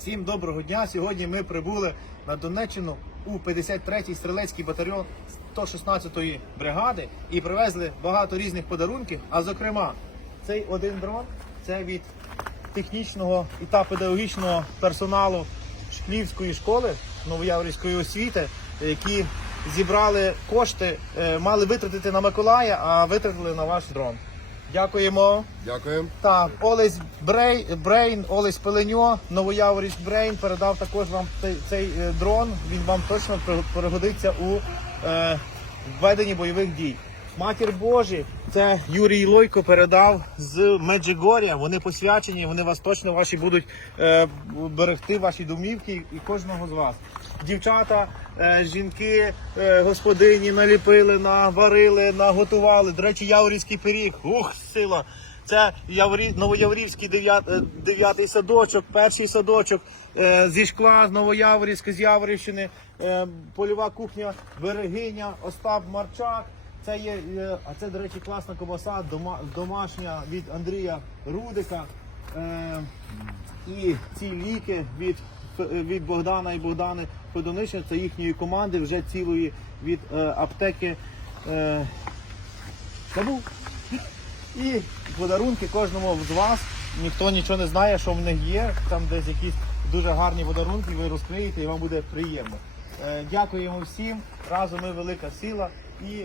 Всім доброго дня. Сьогодні ми прибули на Донеччину у 53-й стрілецький батальйон 116-ї бригади і привезли багато різних подарунків. А зокрема, цей один дрон це від технічного і та педагогічного персоналу Шклівської школи Новояврівської освіти, які зібрали кошти, е, мали витратити на Миколая, а витратили на ваш дрон. Дякуємо. Дякуємо. Так, Олесь Брей, Брейн, Олесь Пеленьо, Новояворівськ Брейн передав також вам цей, цей е, дрон. Він вам точно при- пригодиться у е, веденні бойових дій. Матір Божі, це Юрій Лойко передав з Меджигорія. Вони посвячені, вони вас точно ваші будуть е, берегти, ваші домівки і кожного з вас. Дівчата, е, жінки, е, господині наліпили, наварили, наготували. До речі, яворівський пиріг. Ух, сила! Це Яворі... Новояворівський дев'ят... е, дев'ятий садочок, перший садочок е, зі шкла з Новояворівська, з Яворівщини, е, польова кухня, берегиня, Остап Марчак. Це є, е, а це, до речі, класна ковбаса, дома... домашня від Андрія Рудика. Е, і ці ліки від, від Богдана і Богдани Федонишин, це їхньої команди, вже цілої від е, аптеки. Е, Забув. І подарунки кожному з вас. Ніхто нічого не знає, що в них є. Там десь якісь дуже гарні подарунки, ви розкриєте і вам буде приємно. Е, Дякуємо всім. Разом ми велика сила і